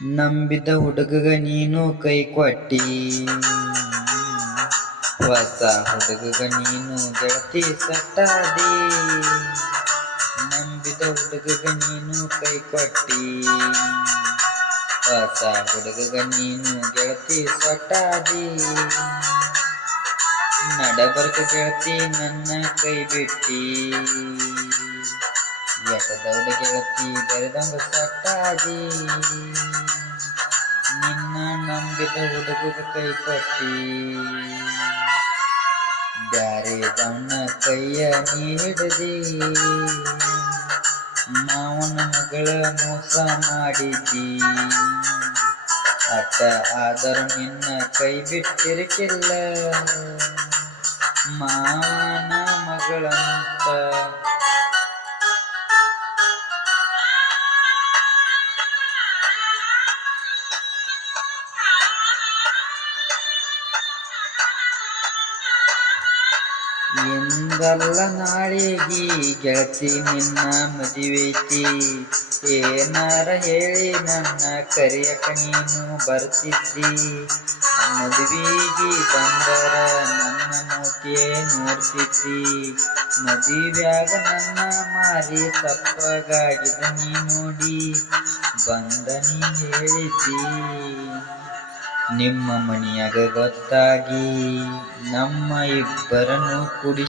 ನಂಬಿದ ಹುಡುಗಗ ನೀನು ಕೈ ಕೊಟ್ಟಿ, ಹೊಸ ಹುಡುಗಗ ನೀನು ಗೆಳತಿ ಸಟ್ಟಾದಿ. ನಂಬಿದ ಹುಡುಗಗ ನೀನು ಕೈ ಕೊಟ್ಟಿ, ಹೊಸ ಹುಡುಗಗ ನೀನು ಗೆಳತಿ ಸಟ್ಟಾದಿ. ನಡಬರ್ಕ ಗೆಳತಿ ನನ್ನ ಕೈ ಬಿಟ್ಟಿ, ಎಟದೌಡ ಗೆಳತಿ ಬೆರೆದಂಗ ಸಟ್ಟಾದಿ. ನಿನ್ನ ನಂಬಿದ ಹುಡುಗಗ ಕೈ ಕೊಟ್ಟಿ, ಬ್ಯಾರೆದವನ ಕೈಯ ನೀ ಹಿಡದಿ. ಮಾವನ ಮಗಳ ಮೋಸ ಮಾಡಿದ್ದಿ, ಅಟ್ಟ ಆದರೂ ನಿನ್ನ ಕೈ ಬಿಟ್ಟಿರಕಿಲ್ಲ. ಮಾವನ ಮಗಳಂತ ಎಂದಲ್ಲ ನಾಳೆಗಿ ಗೆಳತಿ ನಿನ್ನ ಮದುವೆೈತಿ. ಏನಾರ ಹೇಳಿ ನನ್ನ ಕರಿಯಕ ನೀನು ಬರ್ತಿದ್ದಿ. ಮದುವೆಗೆ ಬಂದರ ನನ್ನ ಮೂತಿಯೇ ನೋಡ್ತಿದ್ದಿ. ಮದುವ್ಯಾಗ ನನ್ನ ಮಾರಿ ತಪ್ಪಗಾಗಿದ ನೀ ನೋಡಿ ಬಂದ ನೀ ಹೇಳಿದ್ದಿ. ನಿಮ್ಮ ಮನಿಯಾಗ ಗೊತ್ತಾಗಿ ನಮ್ಮ ಇಬ್ಬರನ್ನು ಕುಡಿ